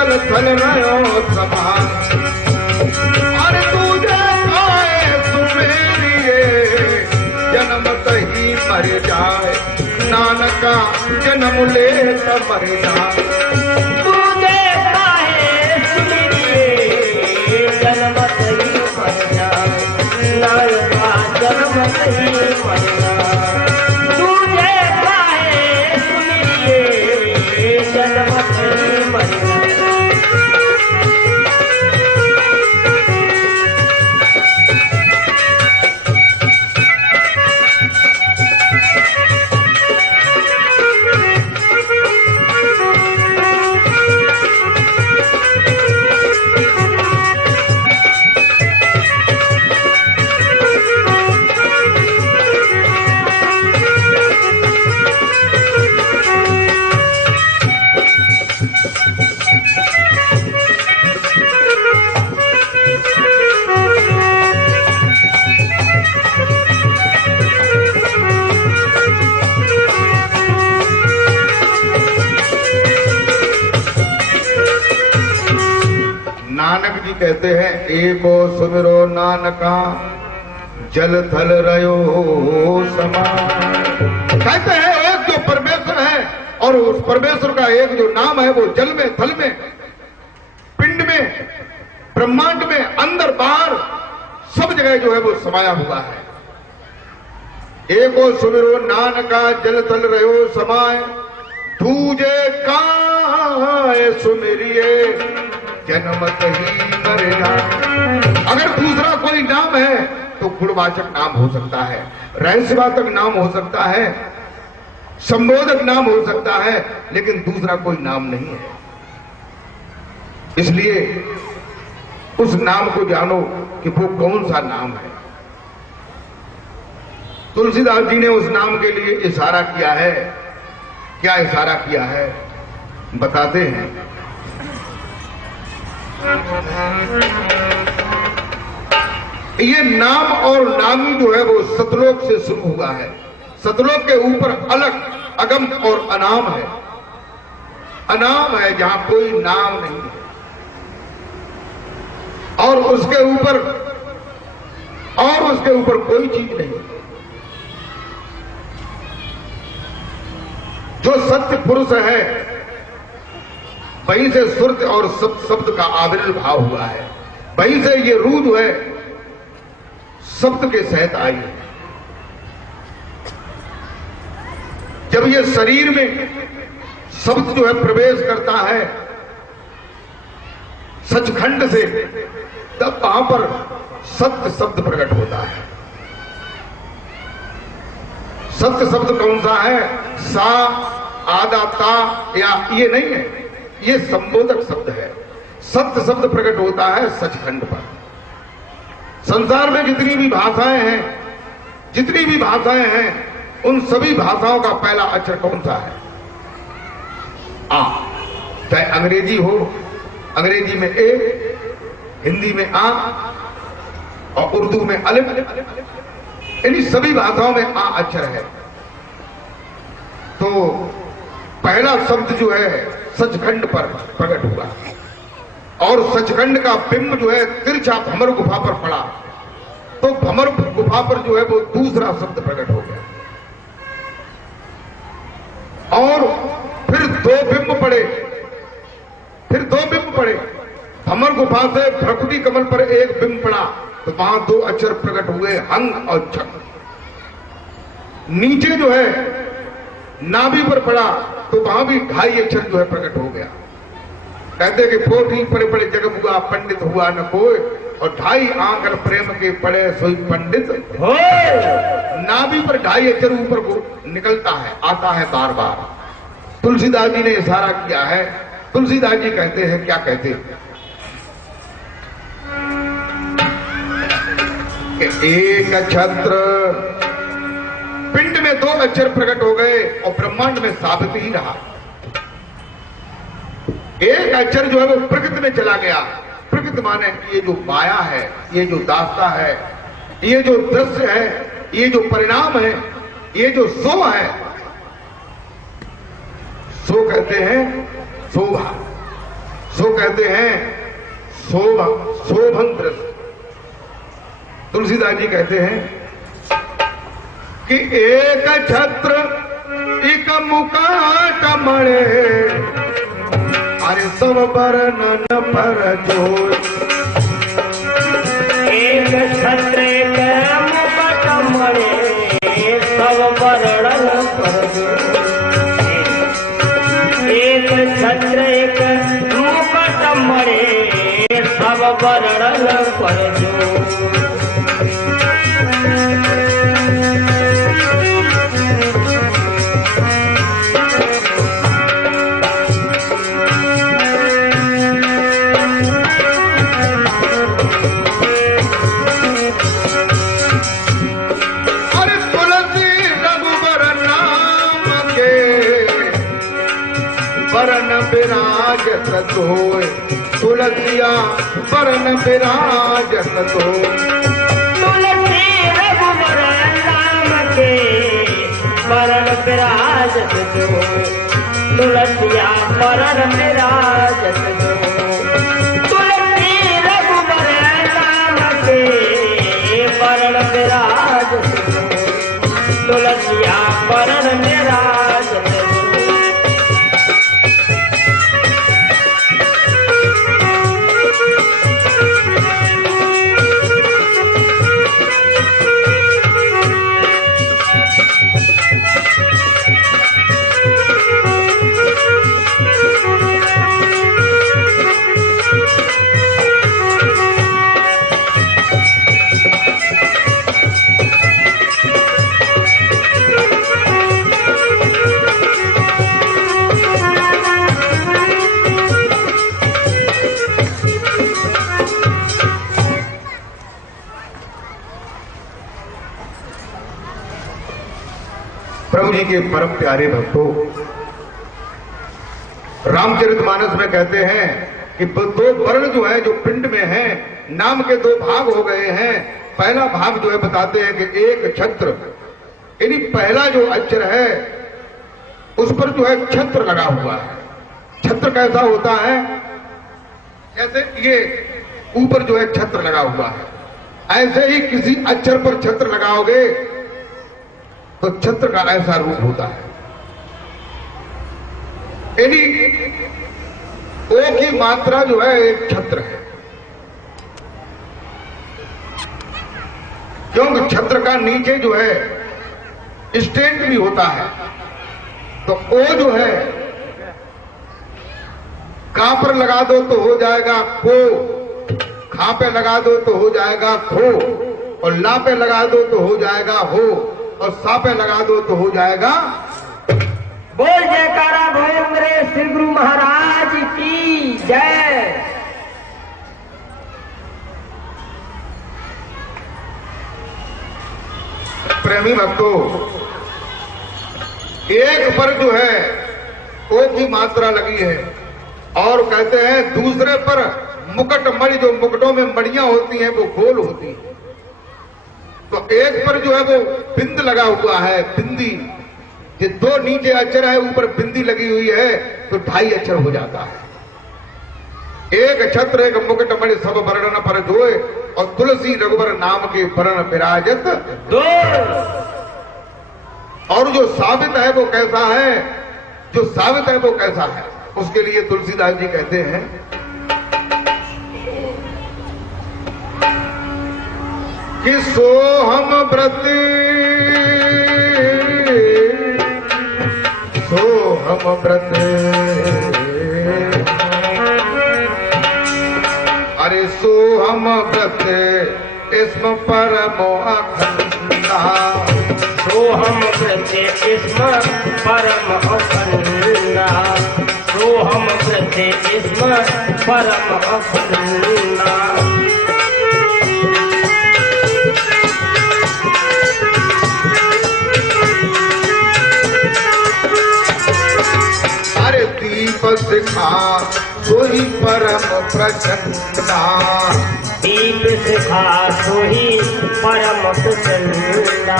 जल थल रहो समान। अरे तुझे आए सुमेरिए जन्म तही मर जाए, नानका जन्म ले त मर जाए। तुझे काहे सुमेरिए जन्म तही मर जाए, नानका जन्म तही मर जाए। तुझे काहे सुमेरिए जन्म तही मर जाए। नानक जी कहते हैं एको सुमिरो नानका जल थल रयो समान। कहते हैं एक जो परमेश्वर है और उस परमेश्वर का एक जो नाम है वो जल में, थल में, पिंड में, ब्रह्मांड में, अंदर बाहर सब जगह जो है वो समाया हुआ है। एको सुमिरो नानका जल थल रयो समाय, दूजे काहे सुमिरिए जन्मत ही मर जाए। अगर दूसरा कोई नाम है तो गुणवाचक नाम हो सकता है, रहस्यवाचक नाम हो सकता है, संबोधक नाम हो सकता है, लेकिन दूसरा कोई नाम नहीं है। इसलिए उस नाम को जानो कि वो कौन सा नाम है। तुलसीदास जी ने उस नाम के लिए इशारा किया है। क्या इशारा किया है बताते हैं। ये नाम और नामी जो है वो सतलोक से शुरू हुआ है। सतलोक के ऊपर अलग अगम और अनाम है। अनाम है जहां कोई नाम नहीं है, और उसके ऊपर कोई चीज नहीं। जो सत्य पुरुष है वहीं से सुरत और शब्द का आविर्भाव हुआ है, वहीं से ये रूह जो है शब्द के सहित आई है। जब ये शरीर में शब्द जो है प्रवेश करता है सचखंड से, तब वहां पर सत्य शब्द प्रकट होता है। सत्य शब्द कौन सा है? सा, आदा, ता, या ये नहीं है, ये संबोधक शब्द है। सत्य शब्द प्रकट होता है सचखंड पर। संसार में जितनी भी भाषाएं हैं, उन सभी भाषाओं का पहला अक्षर कौन सा है? आ। चाहे अंग्रेजी हो, अंग्रेजी में ए, हिंदी में आ और उर्दू में अलिफ, इन्हीं सभी भाषाओं में आ अक्षर है। तो पहला शब्द जो है सचखंड पर प्रकट हुआ, और सचखंड का बिंब जो है तिरछा भमर गुफा पर पड़ा, तो भमर गुफा पर जो है वो दूसरा शब्द प्रकट हो गया। और फिर दो बिंब पड़े, भमर गुफा से भ्रकुटी कमल पर एक बिंब पड़ा, तो वहां दो अक्षर प्रकट हुए, हंग और छक। नीचे जो है नाभि पर पड़ा, तो वहां भी ढाई अक्षर जो है प्रकट हो गया। कहते कि पोथी पड़े पड़े जग हुआ, पंडित हुआ न कोई, और ढाई आंकड़ प्रेम के पड़े सोई पंडित हो। नाभि पर ढाई अक्षर ऊपर को निकलता है, आता है बार बार। तुलसीदास जी ने इशारा किया है। तुलसीदास जी कहते हैं, क्या कहते हैं कि एक छत्र पिंड में दो अक्षर प्रकट हो गए और ब्रह्मांड में साबित ही रहा। एक अक्षर जो है वो प्रकृति में चला गया। प्रकृति माने ये जो माया है, ये जो दास्ता है, ये जो दृश्य है, ये जो परिणाम है, ये जो सो है, सो कहते हैं शोभा। सो कहते हैं शोभन दृश्य। तुलसीदास जी कहते हैं कि एक छत्र एक मुकाट मणे, अरे सब वर्णन पर जोर। एक छत्र एक मुकुट मणे, सब वर्णन पर जोर। एक छत्र एक मुकुट मणे, सब वर्णन पर जोर। विराजत होय तुलसिया वरण विराजत होय। तुलसी रघुवर नाम के वरण विराजत होय, तुलसिया वरण विराजत होय। तुलसी रघुवर नाम के वरण विराजत होय, तुलसिया वरण विराजत होय। प्रभु जी के परम प्यारे भक्तों, रामचरितमानस में कहते हैं कि दो वर्ण जो है, जो पिंड में है, नाम के दो भाग हो गए हैं। पहला भाग जो है बताते हैं कि एक छत्र, यानी पहला जो अक्षर है उस पर जो है छत्र लगा हुआ है। छत्र कैसा होता है? जैसे ये ऊपर जो है छत्र लगा हुआ है, ऐसे ही किसी अक्षर पर छत्र लगाओगे तो छत्र का ऐसा रूप होता है। यानी ओ की मात्रा जो है एक छत्र है, क्योंकि छत्र का नीचे जो है स्टैंड भी होता है। तो ओ जो है का पर लगा दो तो हो जाएगा को, खा पे लगा दो तो हो जाएगा खो, और ला पे लगा दो तो हो जाएगा हो, और सा पे लगा दो तो हो जाएगा। बोल जयकारा भोलेंद्र श्री गुरु महाराज की जय। प्रेमी भक्तों, एक पर जो है ओ की मात्रा लगी है, और कहते हैं दूसरे पर मुकुट मणि, जो मुकुटों में मणियां होती हैं वो गोल होती हैं। तो एक पर जो है वो बिंद लगा हुआ है, बिंदी। ये दो नीचे अक्षर है, ऊपर बिंदी लगी हुई है, तो 2.5 अक्षर हो जाता है। एक छत्र एक मुकुट मणि सब वर्णन पर जोए, और तुलसी रघुवर नाम के वरण विराजत दो। और जो साबित है वो कैसा है? जो साबित है वो कैसा है? उसके लिए तुलसीदास जी कहते हैं कि सोहम व्रत अरे सोहम व्रत इसम परमो अखंडा, सोहम व्रत इसम परम अखंडा, सोहम व्रत इसम परम अखंडा। दीप सिखा सोही परम प्रसन्ना, दीप सिखा सोही परम प्रसन्ना,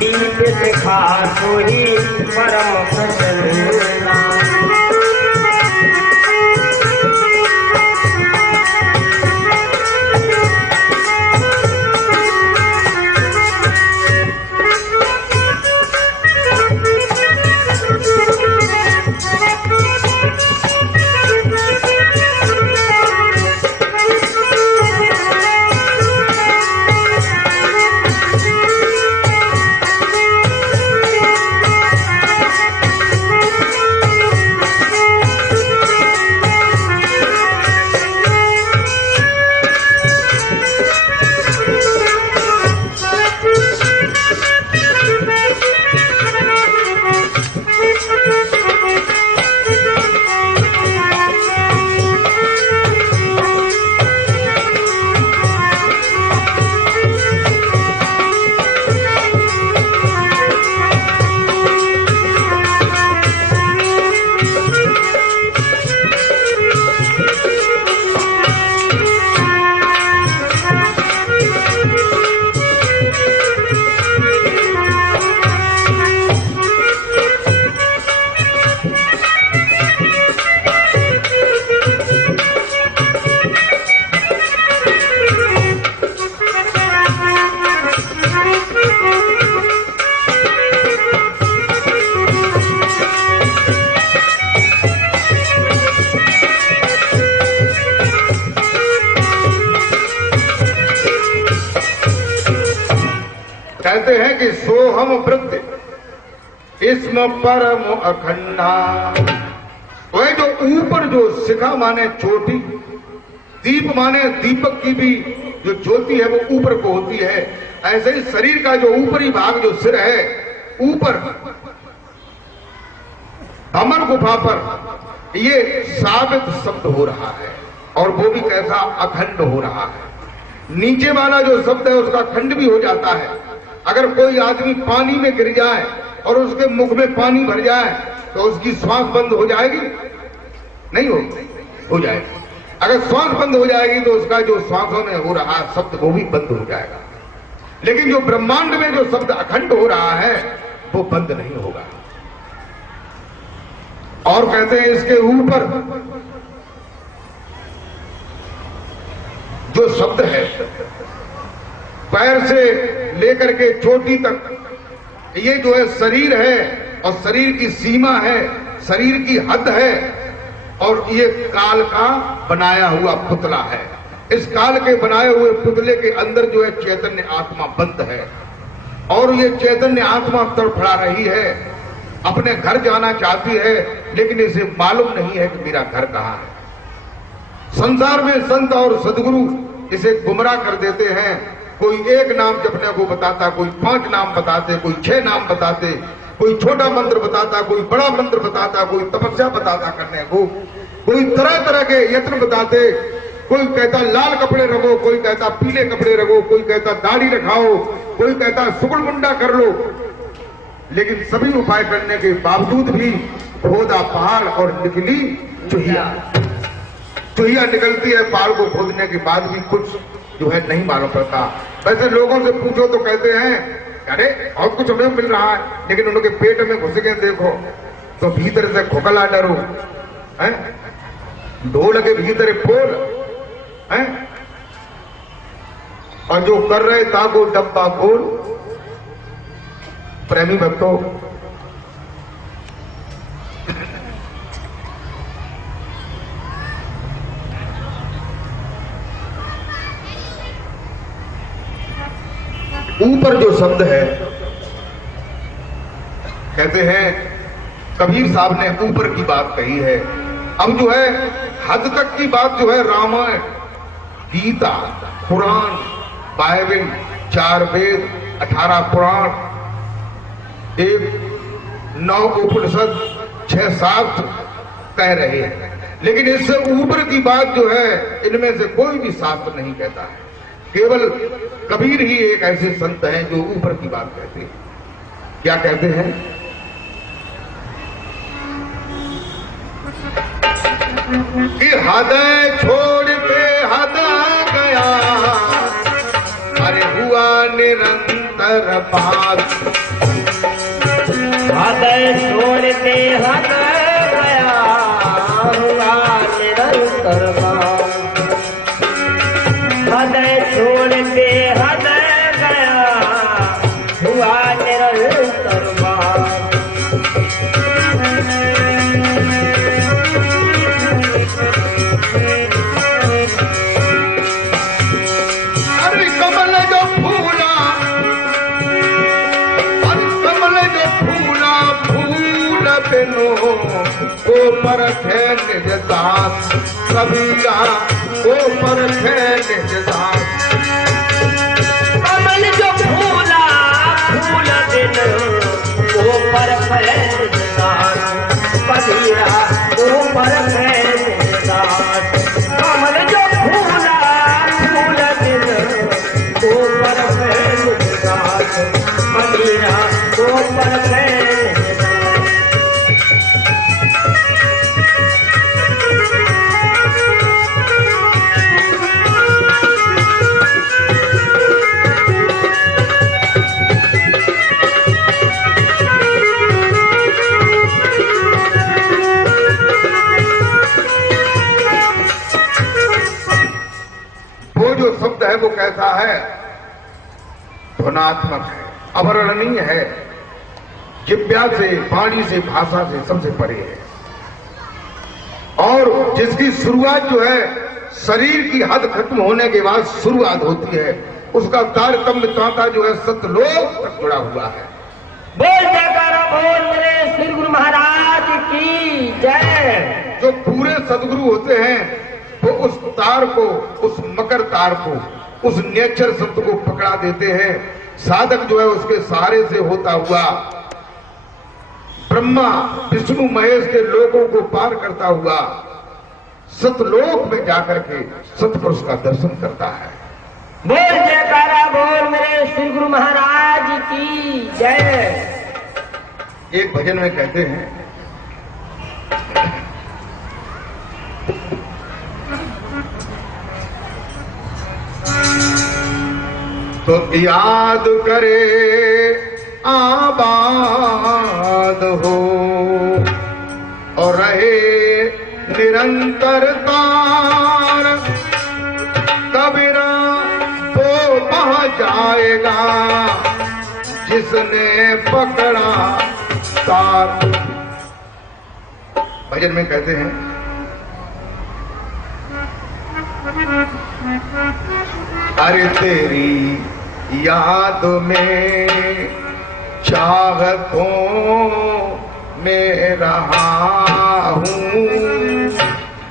दीप सिखा सोही परम प्रसन्ना। कहते हैं कि सोहम वृत्त इसम परम अखंडा। वह जो ऊपर जो शिखा माने चोटी, दीप माने दीपक की भी जो ज्योति है वो ऊपर को होती है, ऐसे ही शरीर का जो ऊपरी भाग जो सिर है ऊपर अमर गुफा पर ये साबित शब्द हो रहा है, और वो भी कैसा अखंड हो रहा है। नीचे वाला जो शब्द है उसका खंड भी हो जाता है। अगर कोई आदमी पानी में गिर जाए और उसके मुख में पानी भर जाए तो उसकी श्वास बंद हो जाएगी? नहीं हो जाएगी। अगर श्वास बंद हो जाएगी तो उसका जो श्वासों में हो रहा शब्द वो भी बंद हो जाएगा। लेकिन जो ब्रह्मांड में जो शब्द अखंड हो रहा है वो बंद नहीं होगा। और कहते हैं इसके ऊपर जो शब्द है पैर से लेकर के चोटी तक, ये जो है शरीर है और शरीर की सीमा है, शरीर की हद है, और ये काल का बनाया हुआ पुतला है। इस काल के बनाए हुए पुतले के अंदर जो है चैतन्य आत्मा बंद है, और ये चैतन्य आत्मा तड़फड़ा रही है, अपने घर जाना चाहती है, लेकिन इसे मालूम नहीं है कि मेरा घर कहां है। संसार में संत और सदगुरु इसे गुमराह कर देते हैं। कोई एक नाम जपने को बताता, कोई 5 नाम बताते, कोई 6 नाम बताते, कोई छोटा मंत्र बताता, कोई बड़ा मंत्र बताता, कोई तपस्या बताता करने को, कोई तरह तरह के यत्न बताते। कोई कहता लाल कपड़े रखो, कोई कहता पीले कपड़े रखो, कोई कहता दाढ़ी रखाओ, कोई कहता सुगड़ मुंडा कर लो। लेकिन सभी उपाय करने के बावजूद भी खोदा पहाड़ और निकली चुहिया। चुहिया निकलती है पहाड़ को खोदने के बाद भी कुछ जो है नहीं मालूम पड़ता। वैसे लोगों से पूछो तो कहते हैं अरे बहुत कुछ हमें मिल रहा है, लेकिन उनके पेट में घुस गए देखो तो भीतर से खोखला डरो है, ढोल के भीतर पोल है, और जो कर रहे ताको डब्बा खोल। प्रेमी भक्तों, ऊपर जो शब्द है कहते हैं कबीर साहब ने ऊपर की बात कही है। अब जो है हद तक की बात जो है रामायण, गीता, पुराण, बाइबल, 4 वेद, 18 पुराण, 9 उपनिषद, 6 शास्त्र कह रहे हैं। लेकिन इससे ऊपर की बात जो है इनमें से कोई भी शास्त्र नहीं कहता है। केवल कबीर ही एक ऐसे संत हैं जो ऊपर की बात कहते हैं। क्या कहते हैं? कि हद छोड़ के हद गया, अरे हुआ निरंतर बात। हद छोड़ के हद गया, हुआ निरंतर बात। हद छोड़ के हद गया, हुआ निरंतर बात। अरे कमल जो फूला, अरे कमल जो फूला, फूल बिनु को परखे निज दास। कबीरा को परखे निज दास। कमल जो फूला, फूल बिनु को परखे निज दास। कबीरा को परखे निज दास। कमल जो फूला, फूल बिनु को परखे निज दास। कबीरा को परखे निज दास। शब्द है वो कैसा है? ध्वनात्मक है, अवर्णनीय है, जिब्या से, वाणी से, भाषा से सबसे परे है, और जिसकी शुरुआत जो है शरीर की हद खत्म होने के बाद शुरुआत होती है, उसका तारतम्य तांता जो है सतलोक तक जुड़ा हुआ है। बोल जयकारा बोल मेरे श्री गुरु महाराज की जय। जो पूरे सदगुरु होते हैं वो उस तार को, उस मकर तार को, उस नेचर शब्द को पकड़ा देते हैं। साधक जो है उसके सहारे से होता हुआ ब्रह्मा विष्णु महेश के लोगों को पार करता हुआ सतलोक में जाकर के सतपुरुष का दर्शन करता है। बोल जयकारा बोल मेरे श्री गुरु महाराज की जय। एक भजन में कहते हैं, तो याद करे आबाद हो और रहे निरंतर तार, कबीरा वो पहुंच जाएगा जिसने पकड़ा तार। भजन में कहते हैं, अरे तेरी याद में चाहतों में रहा हूँ,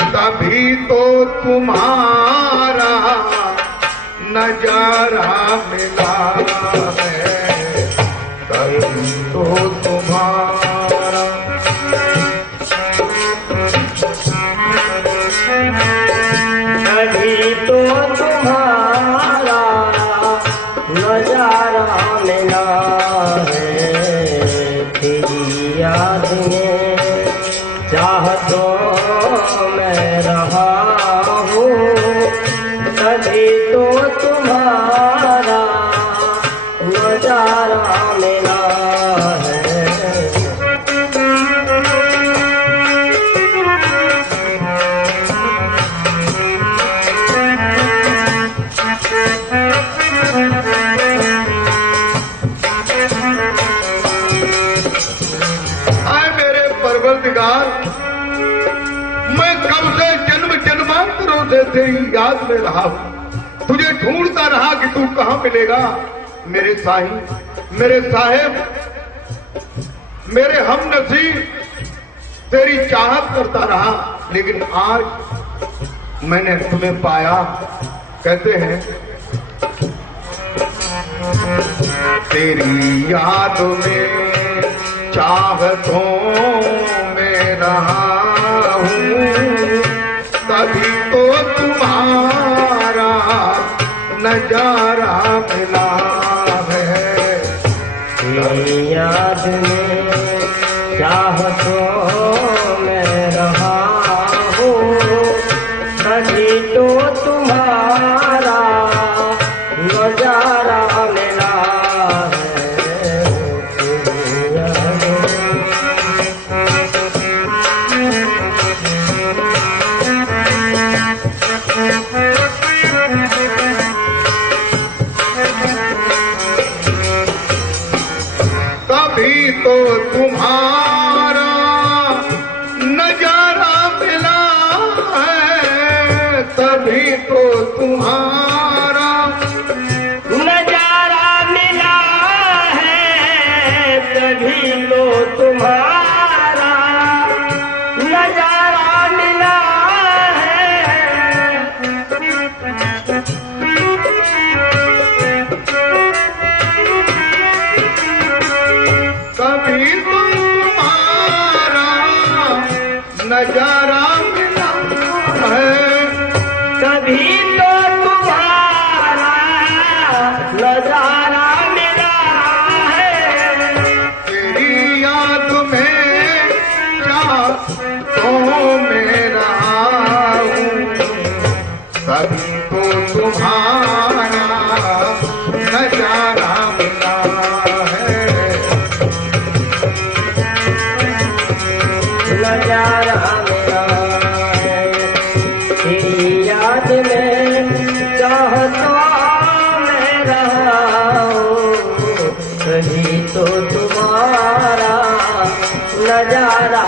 तभी तो तुम्हारा नजारा मिला है, तभी तो तुम्हारा। तभी तो तुम्हारा नजारा मिला है, तेरी याद में चाहतों में रहा हूँ, तभी तो तुम्हारा नजारा मिला है। आए मेरे परवरदिगार, मैं कब से जन्म जन्मांतरों से तेरी याद में रहा हूं, तुझे ढूंढता रहा कि तू कहां मिलेगा। मेरे साईं, मेरे साहेब, मेरे हमनसीब, तेरी चाहत करता रहा, लेकिन आज मैंने तुम्हें पाया। कहते हैं, तेरी याद में चाहतों में रहा हूँ, तभी तो तुम्हारा नजारा मिला है। तेरी याद में चाहतों में रहा हूँ, तभी तो तुम्हारा नजारा मिला है। तेरी याद तभी तो तुम्हारा नजारा मिला है, तभी तो तुम्हारा नजारा मिला है, तभी तो तुम्हारा नजारा मिला है। तभी तो तुम्हारा नजारा मिला है, तभी तो तुम्हारा नजारा मिला है। तेरी याद में चाहतों में रहा हूँ, तभी तो तुम्हारा नजारा मिला है। नजारा मिला है, तेरी याद में चाहतों में रहा हूँ, तभी तो तुम्हारा नजारा